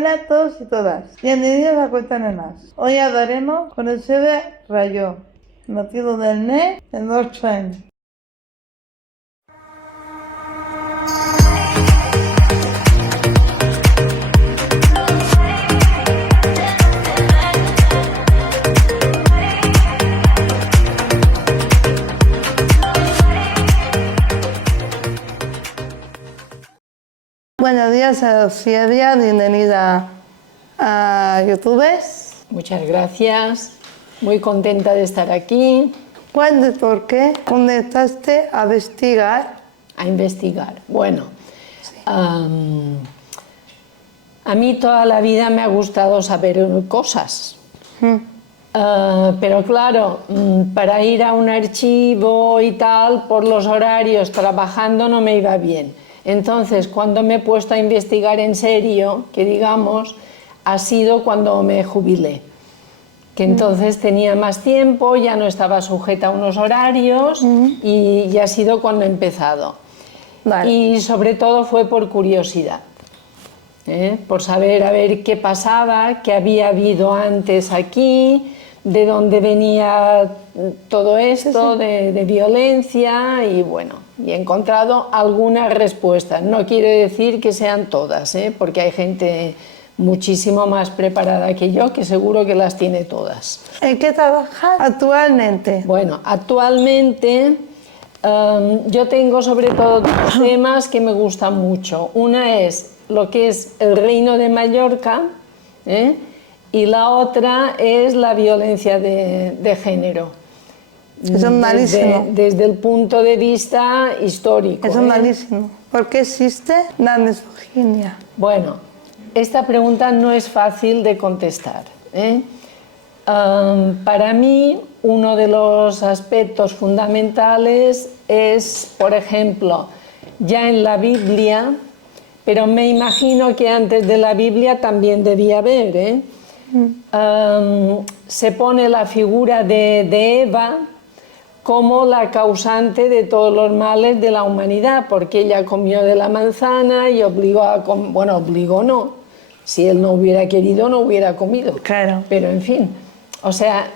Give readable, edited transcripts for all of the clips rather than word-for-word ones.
Hola a todos y todas, bienvenidos a Cuéntanos Más. Hoy hablaremos con el Sede Rayó, nacido del NES en 8 años. Buenos días a Cilia, bienvenida a YouTube. Muchas gracias, muy contenta de estar aquí. ¿Cuándo y por qué comenzaste a investigar? A investigar. Bueno, a mí toda la vida me ha gustado saber cosas. Pero claro, para ir a un archivo y tal, por los horarios, trabajando no me iba bien. Entonces, cuando me he puesto a investigar en serio, que digamos, ha sido cuando me jubilé. Que entonces tenía más tiempo, ya no estaba sujeta a unos horarios y ha sido cuando he empezado. Vale. Y sobre todo fue por curiosidad, por saber a ver qué pasaba, qué había habido antes aquí, de dónde venía todo esto de violencia y bueno, y he encontrado algunas respuestas. No quiere decir que sean todas, porque hay gente muchísimo más preparada que yo que seguro que las tiene todas. ¿En qué trabajas actualmente? Bueno, actualmente yo tengo sobre todo dos temas que me gustan mucho. Una es lo que es el Reino de Mallorca, y la otra es la violencia de género. Eso es malísimo. Desde el punto de vista histórico. Eso es malísimo. ¿Por qué existe la misoginia? Bueno, esta pregunta no es fácil de contestar. Para mí, uno de los aspectos fundamentales es, por ejemplo, ya en la Biblia, pero me imagino que antes de la Biblia también debía haber, se pone la figura de Eva como la causante de todos los males de la humanidad, porque ella comió de la manzana y obligó a comer, bueno, obligó no, si él no hubiera querido no hubiera comido, Claro. pero en fin, o sea,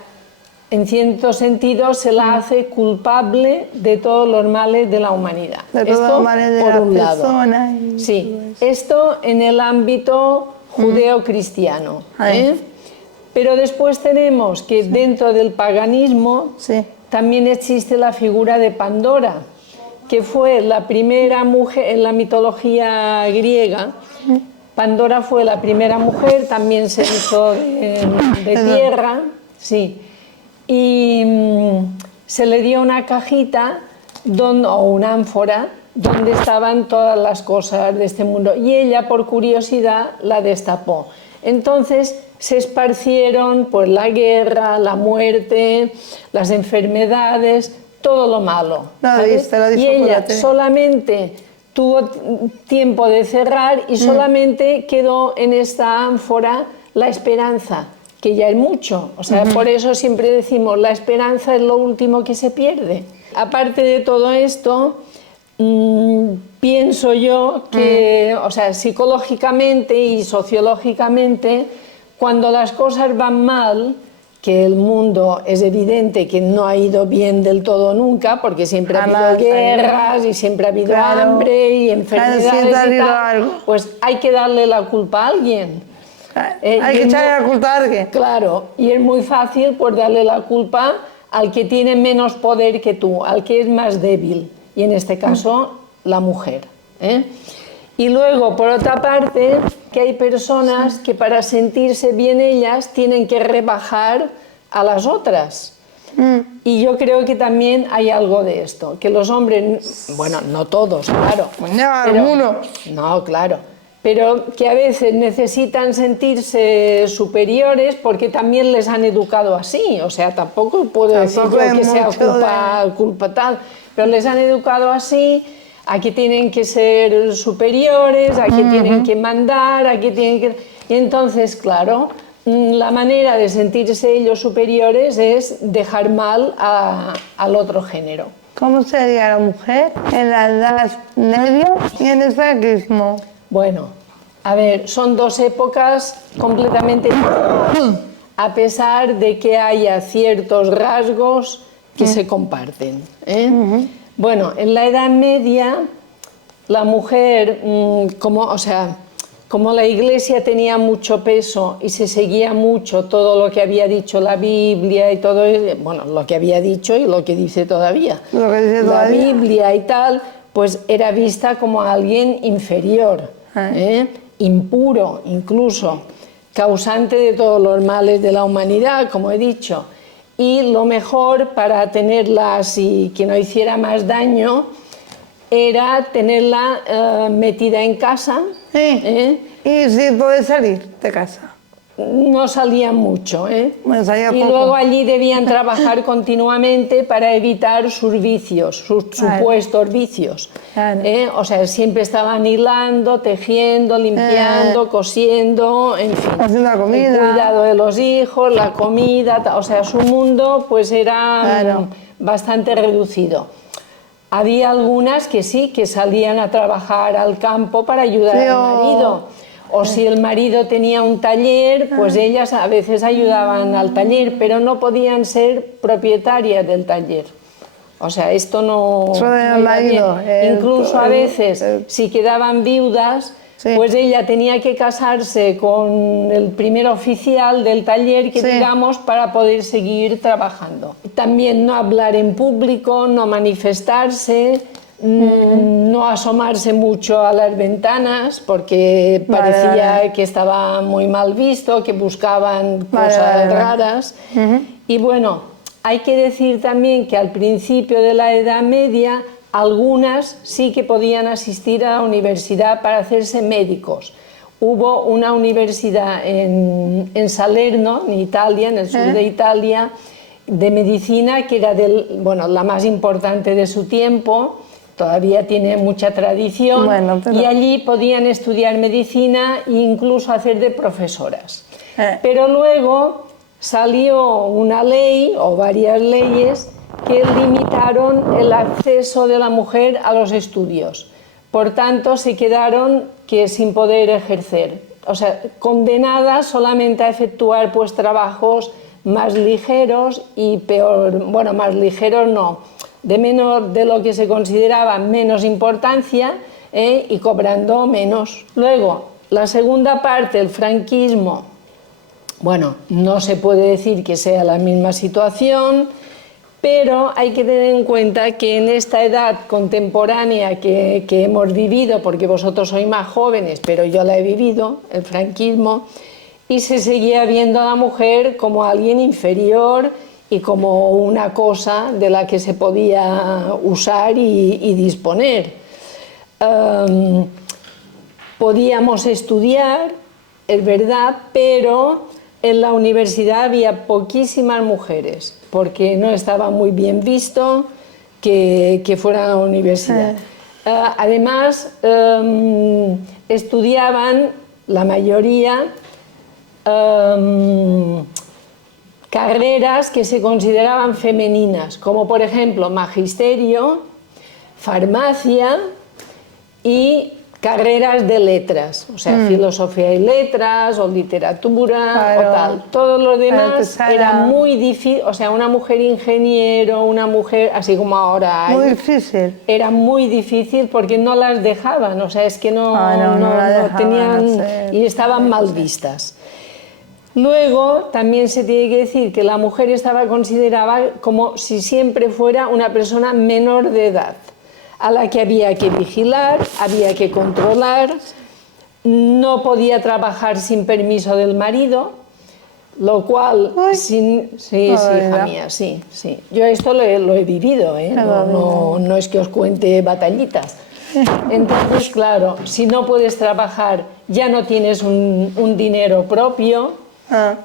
en cierto sentido se la hace culpable de todos los males de la humanidad. De todos los males de la persona. Sí, esto en el ámbito judeo-cristiano. Pero después tenemos que dentro del paganismo también existe la figura de Pandora, que fue la primera mujer en la mitología griega. Pandora fue la primera mujer, también se hizo de tierra, y se le dio una cajita o una ánfora donde estaban todas las cosas de este mundo y ella por curiosidad la destapó. Entonces se esparcieron pues la guerra, la muerte, las enfermedades, todo lo malo. Y ella solamente tuvo tiempo de cerrar y solamente quedó en esta ánfora la esperanza, que ya es mucho. O sea, por eso siempre decimos, la esperanza es lo último que se pierde. Aparte de todo esto, pienso yo que, o sea, psicológicamente y sociológicamente, cuando las cosas van mal, que el mundo es evidente que no ha ido bien del todo nunca, porque siempre ha habido guerras y siempre ha habido hambre y enfermedades y tal, pues hay que darle la culpa a alguien. Hay que echarle la culpa a alguien. Claro, y es muy fácil pues darle la culpa al que tiene menos poder que tú, al que es más débil, y en este caso la mujer. Y luego, por otra parte, que hay personas que para sentirse bien ellas tienen que rebajar a las otras. Y yo creo que también hay algo de esto, que los hombres, bueno, no todos, claro. No, algunos. No, claro. Pero que a veces necesitan sentirse superiores porque también les han educado así. O sea, tampoco puedo decir yo que sea culpa tal, pero les han educado así. Aquí tienen que ser superiores, aquí tienen que mandar, aquí tienen que... Y entonces, claro, la manera de sentirse ellos superiores es dejar mal al otro género. ¿Cómo sería la mujer en la Edad Media y en el franquismo? Bueno, A ver, son dos épocas completamente diferentes, a pesar de que haya ciertos rasgos que se comparten, ¿eh? Bueno, en la Edad Media, la mujer, como la Iglesia tenía mucho peso y se seguía mucho todo lo que había dicho la Biblia y todo, bueno, lo que había dicho y lo que dice todavía, la Biblia y tal, pues era vista como alguien inferior, impuro incluso, causante de todos los males de la humanidad, como he dicho. Y lo mejor para tenerla así, que no hiciera más daño, era tenerla metida en casa. Sí. Y si puedes salir de casa. No salían mucho, Bueno, salía y poco. luego allí debían trabajar continuamente para evitar sus vicios, sus supuestos vicios. Claro. O sea, siempre estaban hilando, tejiendo, limpiando, cosiendo, en fin. Haciendo la comida. El cuidado de los hijos, la comida, o sea, su mundo pues era bastante reducido. Había algunas que sí, que salían a trabajar al campo para ayudar al marido. O si el marido tenía un taller, pues ellas a veces ayudaban al taller, pero no podían ser propietarias del taller. O sea, esto no iba bien. Incluso a veces, si quedaban viudas, pues ella tenía que casarse con el primer oficial del taller, que digamos, para poder seguir trabajando. También no hablar en público, no manifestarse, no asomarse mucho a las ventanas, porque parecía que estaba muy mal visto, que buscaban cosas raras. Y bueno, hay que decir también que al principio de la Edad Media, algunas sí que podían asistir a la universidad para hacerse médicos. Hubo una universidad en Salerno, en Italia, en el sur de Italia, de medicina, que era la más importante de su tiempo. Todavía tiene mucha tradición, y allí podían estudiar medicina e incluso hacer de profesoras. Pero luego salió una ley o varias leyes que limitaron el acceso de la mujer a los estudios. Por tanto, se quedaron sin poder ejercer, o sea, condenadas solamente a efectuar pues trabajos más ligeros y más ligeros no, de lo que se consideraba menos importancia, y cobrando menos. Luego, la segunda parte, el franquismo, bueno, no se puede decir que sea la misma situación, pero hay que tener en cuenta que en esta edad contemporánea que hemos vivido, porque vosotros sois más jóvenes, pero yo la he vivido, el franquismo, y se seguía viendo a la mujer como alguien inferior y como una cosa de la que se podía usar y disponer. Podíamos estudiar, es verdad, pero en la universidad había poquísimas mujeres, porque no estaba muy bien visto que fueran a la universidad. Además, estudiaban, la mayoría, carreras que se consideraban femeninas, como por ejemplo magisterio, farmacia y carreras de letras, o sea, filosofía y letras, o literatura, o tal. Todo lo demás era muy difícil, o sea, una mujer ingeniero, una mujer, así como ahora hay, muy difícil. Era muy difícil porque no las dejaban, o sea, es que no tenían, y estaban mal vistas. Luego, también se tiene que decir que la mujer estaba considerada como si siempre fuera una persona menor de edad, a la que había que vigilar, había que controlar, no podía trabajar sin permiso del marido, lo cual, hija mía, sí. Yo esto lo he vivido, no es que os cuente batallitas. Entonces, claro, si no puedes trabajar, ya no tienes un dinero propio,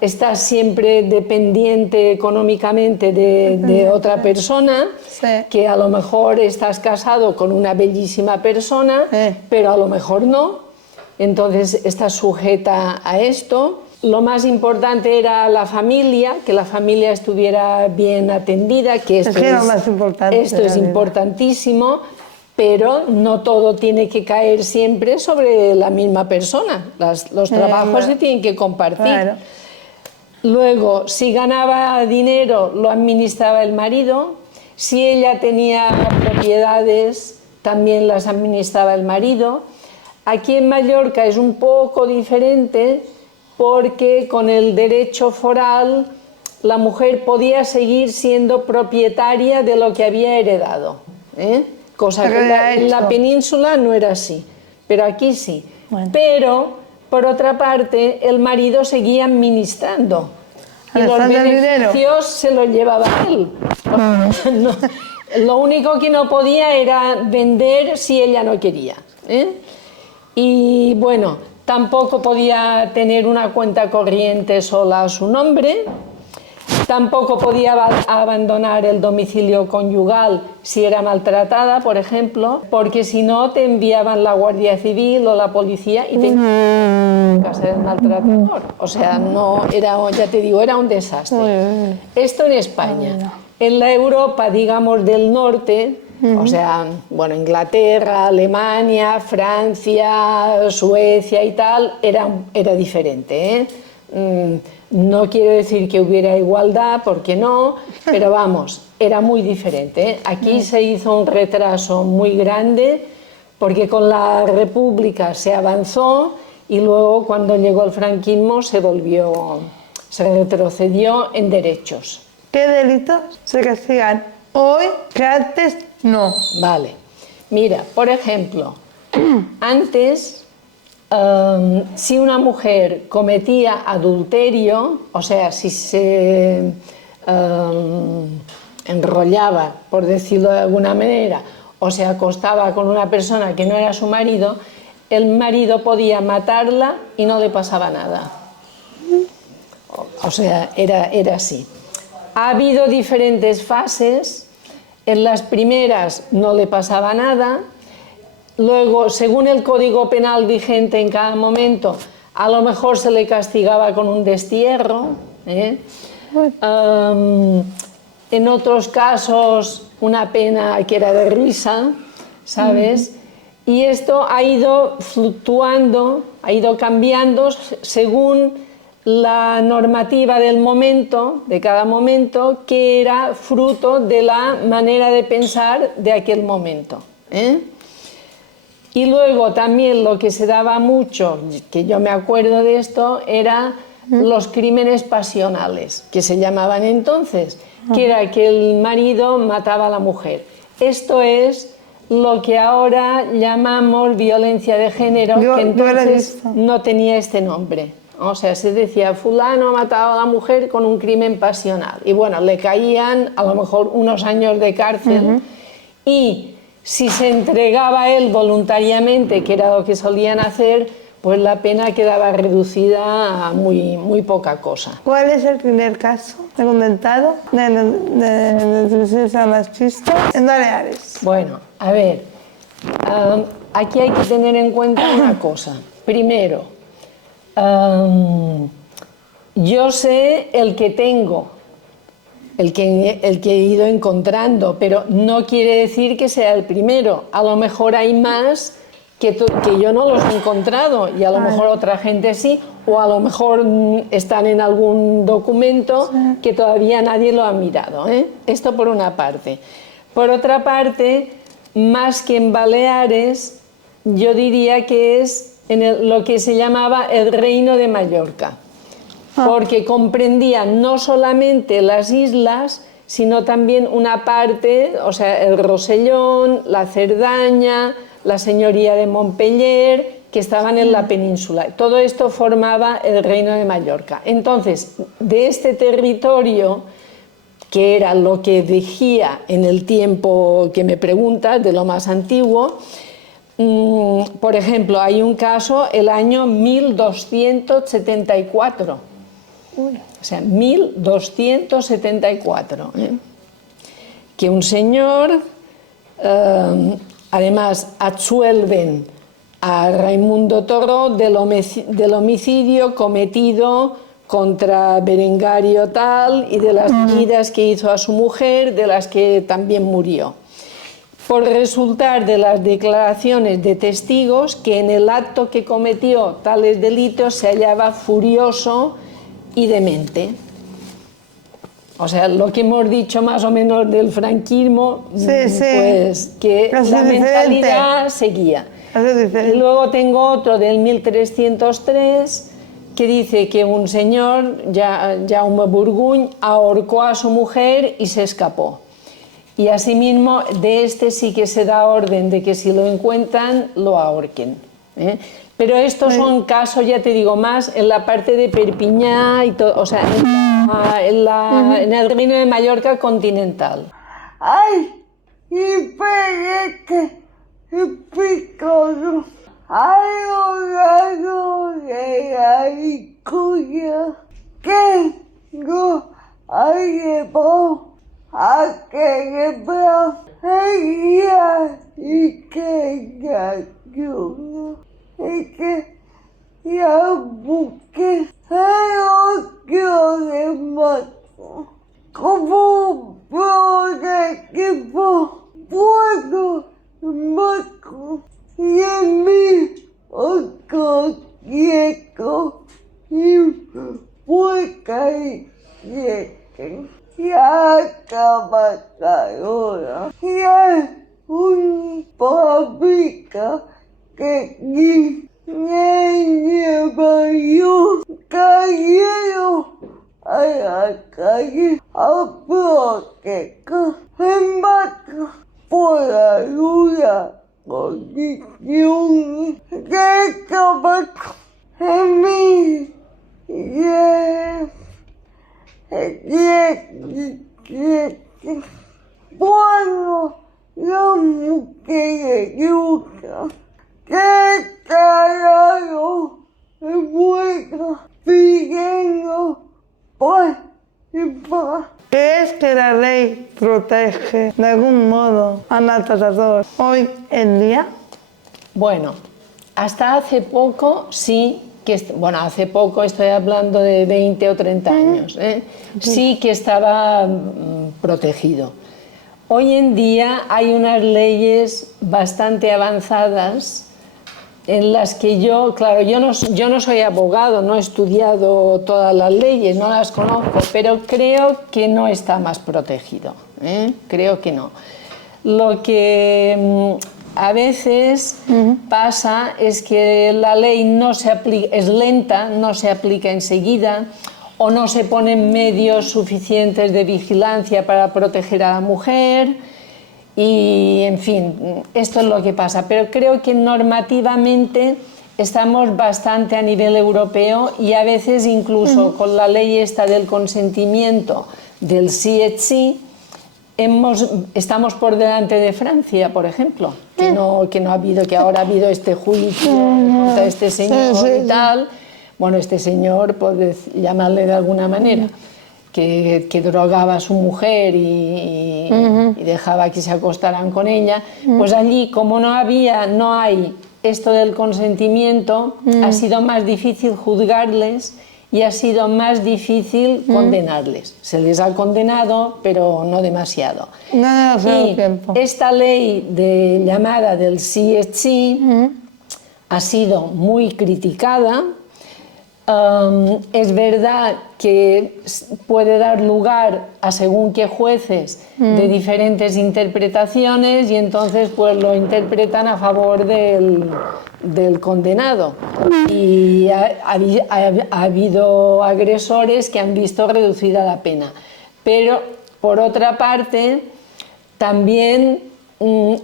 estás siempre dependiente económicamente de otra persona, que a lo mejor estás casado con una bellísima persona, pero a lo mejor no, entonces estás sujeta a esto. Lo más importante era la familia, que la familia estuviera bien atendida, que esto es importantísimo. pero no todo tiene que caer siempre sobre la misma persona. Los trabajos se tienen que compartir. Claro. Luego, si ganaba dinero, lo administraba el marido. Si ella tenía propiedades, también las administraba el marido. Aquí en Mallorca es un poco diferente porque con el derecho foral la mujer podía seguir siendo propietaria de lo que había heredado, cosa que en la península no era así, pero aquí sí. Bueno. Pero, por otra parte, el marido seguía administrando y los beneficios se los llevaba él. No, lo único que no podía era vender si ella no quería. Y bueno, tampoco podía tener una cuenta corriente sola a su nombre. Tampoco podía abandonar el domicilio conyugal si era maltratada, por ejemplo, porque si no te enviaban la Guardia Civil o la policía y te iban a casa del maltratador. O sea, no era, ya te digo, era un desastre. Esto en España. En la Europa, digamos, del norte, o sea, bueno, Inglaterra, Alemania, Francia, Suecia y tal, era diferente, No quiero decir que hubiera igualdad, porque no, pero vamos, era muy diferente. Aquí se hizo un retraso muy grande, porque con la República se avanzó y luego cuando llegó el franquismo se retrocedió en derechos. ¿Qué delitos se castigan hoy que antes no? Vale. Mira, por ejemplo, antes... si una mujer cometía adulterio, o sea, si se enrollaba, por decirlo de alguna manera, o se acostaba con una persona que no era su marido, el marido podía matarla y no le pasaba nada. O sea, era así. Ha habido diferentes fases. En las primeras no le pasaba nada. Luego, según el Código Penal vigente en cada momento, a lo mejor se le castigaba con un destierro. En otros casos, una pena que era de risa, ¿sabes? Y esto ha ido fluctuando, ha ido cambiando según la normativa del momento, de cada momento, que era fruto de la manera de pensar de aquel momento. Y luego también lo que se daba mucho, que yo me acuerdo de esto, era los crímenes pasionales, que se llamaban entonces, que era que el marido mataba a la mujer. Esto es lo que ahora llamamos violencia de género, que entonces no tenía este nombre. O sea, se decía, fulano ha matado a la mujer con un crimen pasional. Y bueno, le caían a lo mejor unos años de cárcel y... si se entregaba él voluntariamente, que era lo que solían hacer, pues la pena quedaba reducida a muy poca cosa. ¿Cuál es el primer caso documentado de violencia machista en Baleares? Bueno, a ver, aquí hay que tener en cuenta una cosa. Primero, yo sé el que tengo, el que he ido encontrando, pero no quiere decir que sea el primero. A lo mejor hay más que yo no los he encontrado y a lo mejor otra gente sí, o a lo mejor están en algún documento que todavía nadie lo ha mirado. Esto por una parte. Por otra parte, más que en Baleares, yo diría que es en lo que se llamaba el Reino de Mallorca. Porque comprendía no solamente las islas, sino también una parte, o sea, el Rosellón, la Cerdaña, la Señoría de Montpeller, que estaban en la península. Todo esto formaba el Reino de Mallorca. Entonces, de este territorio, que era lo que regía en el tiempo que me preguntas, de lo más antiguo, por ejemplo, hay un caso, el año 1274. O sea, 1274, que un señor, además absuelven a Raimundo Toro del homicidio cometido contra Berengario tal y de las heridas que hizo a su mujer, de las que también murió. por resultar de las declaraciones de testigos que en el acto que cometió tales delitos se hallaba furioso y demente. O sea, lo que hemos dicho más o menos del franquismo, pues que la mentalidad seguía. Y luego tengo otro del 1303 que dice que un señor, Jaume Burguny, ahorcó a su mujer y se escapó. Y asimismo de este sí que se da orden de que si lo encuentran lo ahorquen. Pero estos son casos, ya te digo, más en la parte de Perpiñá y todo, o sea, en el reino de Mallorca continental. ¡Ay! Y pegué que picoso. ¡Ay, algo que hay cuya! Que no hay a que ella y que ya yo y que ya busqué el que mato como por equipo puedo mato y en mi otro quiero y puedo ya acaba ahora. Ya un fábrica que lleva yo cayendo a la calle a protestar. Me mata por la luna condición de tabaco en mi bueno, la mujer yuca, que carajo, buena, pidiendo paz y paz. ¿Es que la ley protege de algún modo al maltratador hoy en día? Bueno, hasta hace poco sí. Bueno, hace poco, estoy hablando de 20 o 30 años, sí que estaba protegido. Hoy en día hay unas leyes bastante avanzadas en las que claro, yo no soy abogado, no he estudiado todas las leyes, no las conozco, pero creo que no está más protegido, creo que no. Lo que a veces pasa es que la ley no se aplica, es lenta, no se aplica enseguida, o no se ponen medios suficientes de vigilancia para proteger a la mujer, y en fin, esto es lo que pasa. Pero creo que normativamente estamos bastante a nivel europeo, y a veces incluso con la ley esta del consentimiento, del sí es sí, estamos por delante de Francia, por ejemplo, que no ha habido, que ahora ha habido este juicio contra este señor y tal. Bueno, este señor, por llamarle de alguna manera, que drogaba a su mujer y dejaba que se acostaran con ella, pues allí, como no hay esto del consentimiento, ha sido más difícil juzgarles y ha sido más difícil condenarles. Se les ha condenado, pero no demasiado. Y esta ley llamada del sí es sí ha sido muy criticada. Es verdad que puede dar lugar a según qué jueces de diferentes interpretaciones, y entonces pues lo interpretan a favor del condenado, y ha habido agresores que han visto reducida la pena. Pero por otra parte también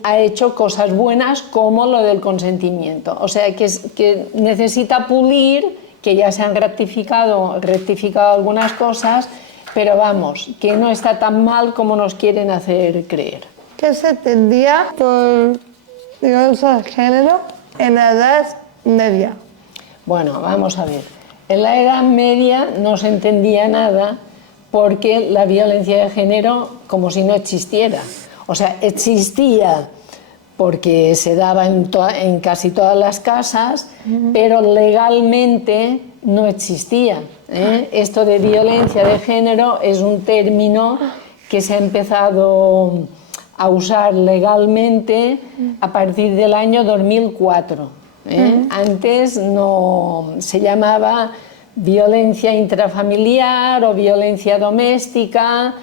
ha hecho cosas buenas, como lo del consentimiento, o sea que necesita pulir, que ya se han rectificado algunas cosas, pero vamos, que no está tan mal como nos quieren hacer creer. ¿Qué se entendía por violencia de género en la Edad Media? Bueno, vamos a ver. En la Edad Media no se entendía nada, porque la violencia de género como si no existiera. O sea, existía porque se daba en casi todas las casas, pero legalmente no existía. Esto de violencia de género es un término que se ha empezado a usar legalmente a partir del año 2004. Antes no se llamaba violencia intrafamiliar o violencia doméstica,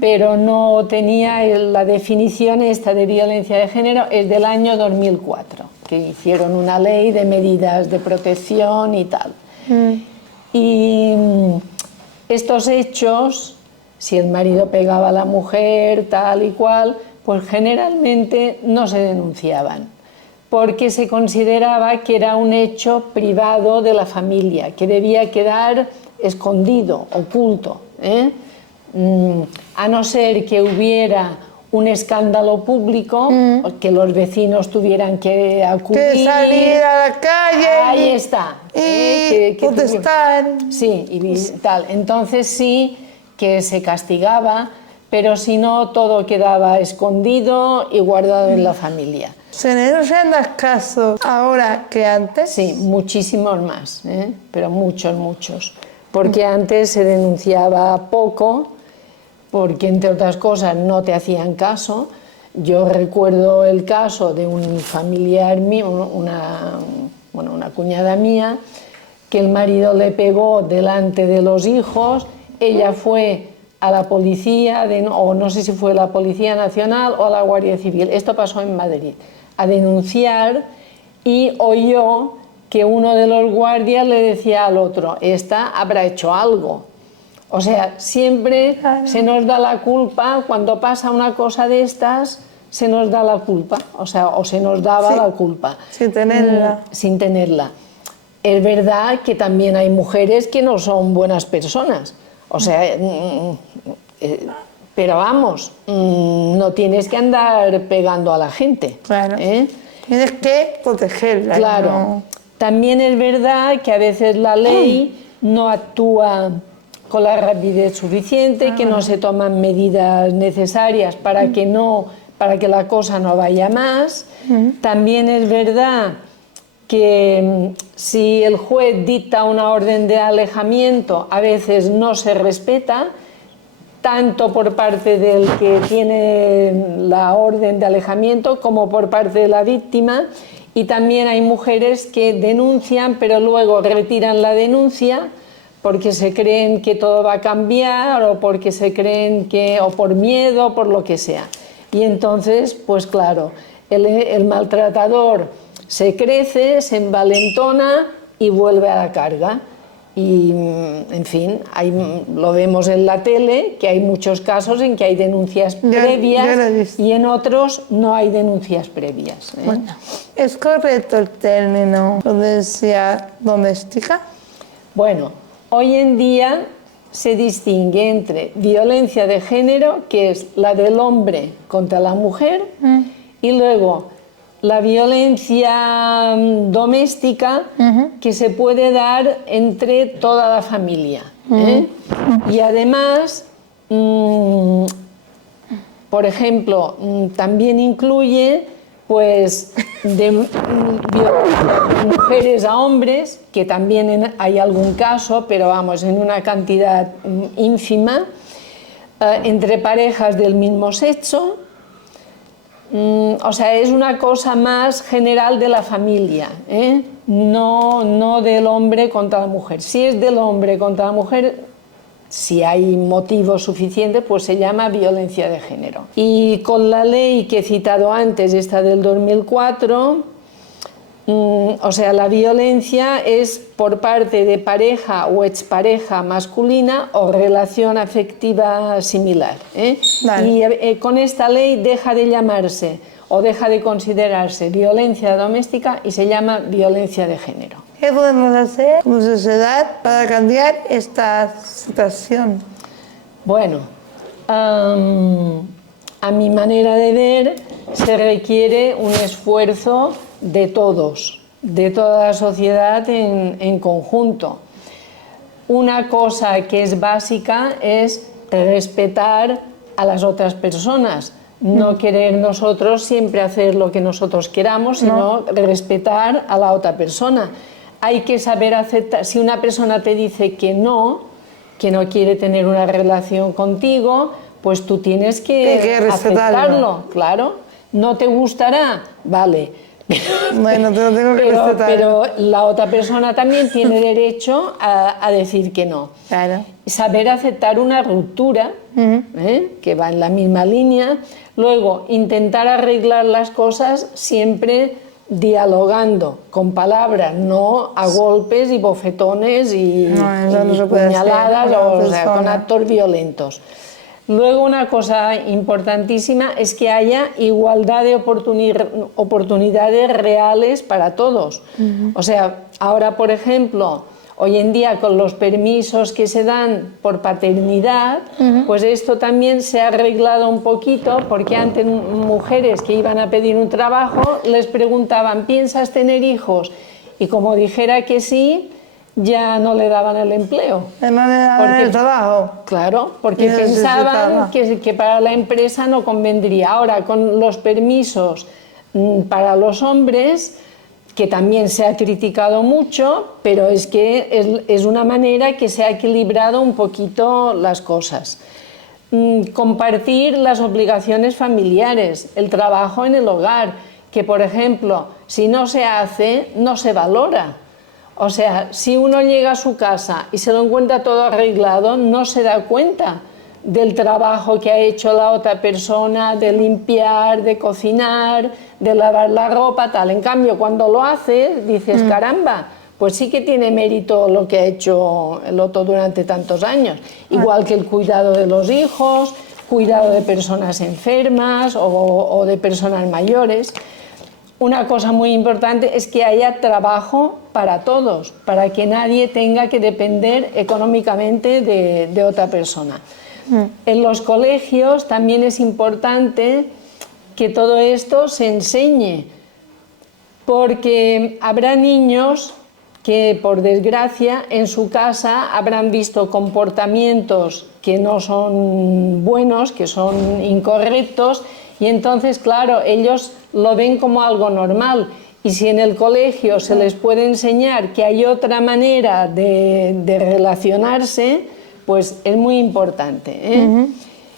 pero no tenía la definición esta de violencia de género, es del año 2004, que hicieron una ley de medidas de protección y tal. Y estos hechos, si el marido pegaba a la mujer, tal y cual, pues generalmente no se denunciaban, porque se consideraba que era un hecho privado de la familia, que debía quedar escondido, oculto, a no ser que hubiera un escándalo público, que los vecinos tuvieran que acudir. Que salir a la calle. Ahí está. Y protestar. Sí, y tal. Entonces sí que se castigaba, pero si no, todo quedaba escondido y guardado en la familia. ¿Se denuncian los casos ahora que antes? Sí, muchísimos más, pero muchos. Porque antes se denunciaba poco, porque entre otras cosas no te hacían caso. Yo recuerdo el caso de un familiar mío, una cuñada mía, que el marido le pegó delante de los hijos, ella fue a la policía, o no sé si fue la Policía Nacional o a la Guardia Civil, esto pasó en Madrid, a denunciar, y oyó que uno de los guardias le decía al otro, esta habrá hecho algo. O sea, siempre se nos da la culpa, cuando pasa una cosa de estas, se nos da la culpa, o sea, o se nos daba la culpa. Sin tenerla. Sin tenerla. Es verdad que también hay mujeres que no son buenas personas, o sea, pero vamos, no tienes que andar pegando a la gente. Claro. Tienes que protegerla. Claro. ¿No? También es verdad que a veces la ley no actúa con la rapidez suficiente, que no se toman medidas necesarias para que la cosa no vaya más. También es verdad que si el juez dicta una orden de alejamiento, a veces no se respeta, tanto por parte del que tiene la orden de alejamiento como por parte de la víctima. Y también hay mujeres que denuncian, pero luego retiran la denuncia porque se creen que todo va a cambiar, o porque se creen que, o por miedo, por lo que sea. Y entonces, pues claro, el maltratador se crece, se envalentona y vuelve a la carga. Y, en fin, lo vemos en la tele, que hay muchos casos en que hay denuncias previas y en otros no hay denuncias previas. Bueno, ¿es correcto el término violencia doméstica? Bueno, hoy en día se distingue entre violencia de género, que es la del hombre contra la mujer, y luego la violencia doméstica, que se puede dar entre toda la familia. Y además, por ejemplo, también incluye pues de mujeres a hombres, que también hay algún caso, pero vamos, en una cantidad ínfima, entre parejas del mismo sexo. O sea, es una cosa más general de la familia, no del hombre contra la mujer. Si es del hombre contra la mujer, si hay motivo suficiente, pues se llama violencia de género. Y con la ley que he citado antes, esta del 2004, o sea, la violencia es por parte de pareja o expareja masculina o relación afectiva similar. Vale. Y con esta ley deja de llamarse o deja de considerarse violencia doméstica y se llama violencia de género. ¿Qué podemos hacer como sociedad para cambiar esta situación? Bueno, a mi manera de ver, se requiere un esfuerzo de todos, de toda la sociedad en conjunto. Una cosa que es básica es respetar a las otras personas, no querer nosotros siempre hacer lo que nosotros queramos, sino respetar a la otra persona. Hay que saber aceptar. Si una persona te dice que no quiere tener una relación contigo, pues tú tienes Que que respetarlo. aceptarlo, claro. ¿No te gustará? Vale. Bueno, te lo tengo que respetar. Pero la otra persona también tiene derecho a decir que no. Claro. Saber aceptar una ruptura, que va en la misma línea. Luego, intentar arreglar las cosas siempre dialogando, con palabras, no a golpes y bofetones y, No, eso no y se puede hacer puñaladas, con una o sea, con persona. actos violentos. Luego, una cosa importantísima es que haya igualdad de oportunidades reales para todos. O sea, ahora, por ejemplo, hoy en día con los permisos que se dan por paternidad, pues esto también se ha arreglado un poquito, porque antes mujeres que iban a pedir un trabajo les preguntaban, ¿piensas tener hijos? Y como dijera que sí, ya no le daban el empleo. No le daban el trabajo. Claro, porque pensaban que para la empresa no convendría. Ahora, con los permisos para los hombres, que también se ha criticado mucho, pero es que es una manera que se ha equilibrado un poquito las cosas. Compartir las obligaciones familiares, el trabajo en el hogar, que por ejemplo, si no se hace, no se valora. O sea, si uno llega a su casa y se lo encuentra todo arreglado, no se da cuenta del trabajo que ha hecho la otra persona, de limpiar, de cocinar, de lavar la ropa, tal. En cambio, cuando lo hace, dices, caramba, pues sí que tiene mérito lo que ha hecho el otro durante tantos años. Igual que el cuidado de los hijos, cuidado de personas enfermas o de personas mayores. Una cosa muy importante es que haya trabajo para todos, para que nadie tenga que depender económicamente de otra persona. En los colegios también es importante que todo esto se enseñe, porque habrá niños que, por desgracia, en su casa habrán visto comportamientos que no son buenos, que son incorrectos, y entonces, claro, ellos lo ven como algo normal. Y si en el colegio se les puede enseñar que hay otra manera de relacionarse, pues es muy importante.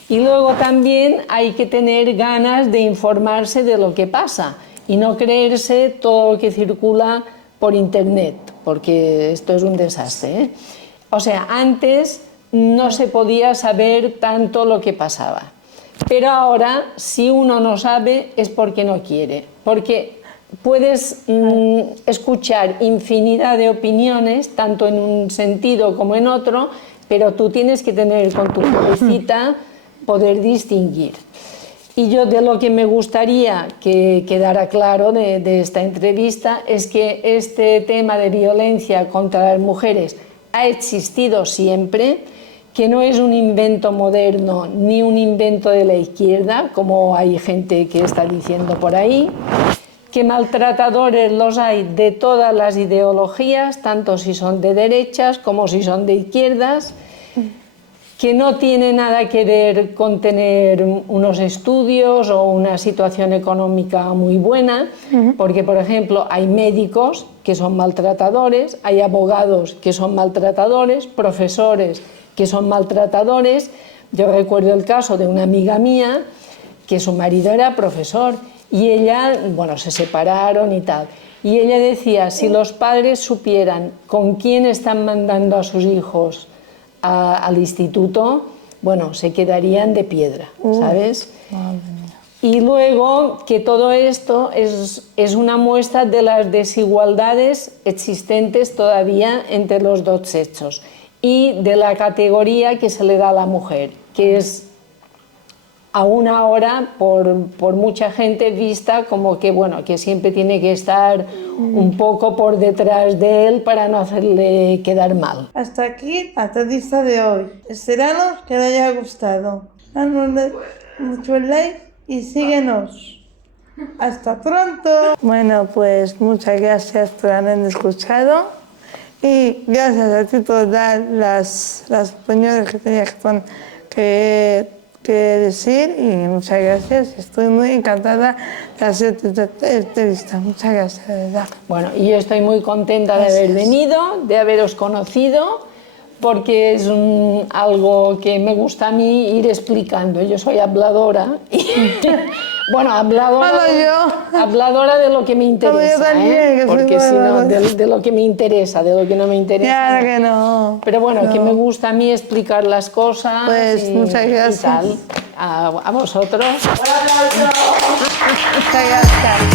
Y luego también hay que tener ganas de informarse de lo que pasa y no creerse todo lo que circula por internet, porque esto es un desastre. O sea, antes no se podía saber tanto lo que pasaba. Pero ahora, si uno no sabe, es porque no quiere. Porque puedes escuchar infinidad de opiniones, tanto en un sentido como en otro, pero tú tienes que tener con tu cabecita poder distinguir. Y yo de lo que me gustaría que quedara claro de esta entrevista es que este tema de violencia contra las mujeres ha existido siempre, que no es un invento moderno ni un invento de la izquierda, como hay gente que está diciendo por ahí, que maltratadores los hay de todas las ideologías, tanto si son de derechas como si son de izquierdas, que no tiene nada que ver con tener unos estudios o una situación económica muy buena, porque, por ejemplo, hay médicos que son maltratadores, hay abogados que son maltratadores, profesores que son maltratadores. Yo recuerdo el caso de una amiga mía que su marido era profesor y ella, bueno, se separaron y tal. Y ella decía, si los padres supieran con quién están mandando a sus hijos al instituto, bueno, se quedarían de piedra, ¿sabes? Y luego que todo esto es una muestra de las desigualdades existentes todavía entre los dos sexos y de la categoría que se le da a la mujer, que es aún ahora por mucha gente vista como que, bueno, que siempre tiene que estar un poco por detrás de él para no hacerle quedar mal. Hasta aquí la entrevista de hoy. Esperamos que les haya gustado. Danos mucho like y síguenos. Hasta pronto. Bueno, pues muchas gracias por haberme escuchado y gracias a ti por dar las opiniones que tenías que decir y muchas gracias. Estoy muy encantada de hacer esta entrevista. Muchas gracias, de verdad. Bueno, y yo estoy muy contenta de haber venido, de haberos conocido, porque es algo que me gusta a mí ir explicando. Yo soy habladora. Y, bueno, habladora de lo que me interesa, yo también, que soy porque si no, habladora. de lo que me interesa, de lo que no me interesa. Claro que no. Pero bueno, no. que me gusta a mí explicar las cosas Pues muchas gracias. y tal. A vosotros. Muchas gracias.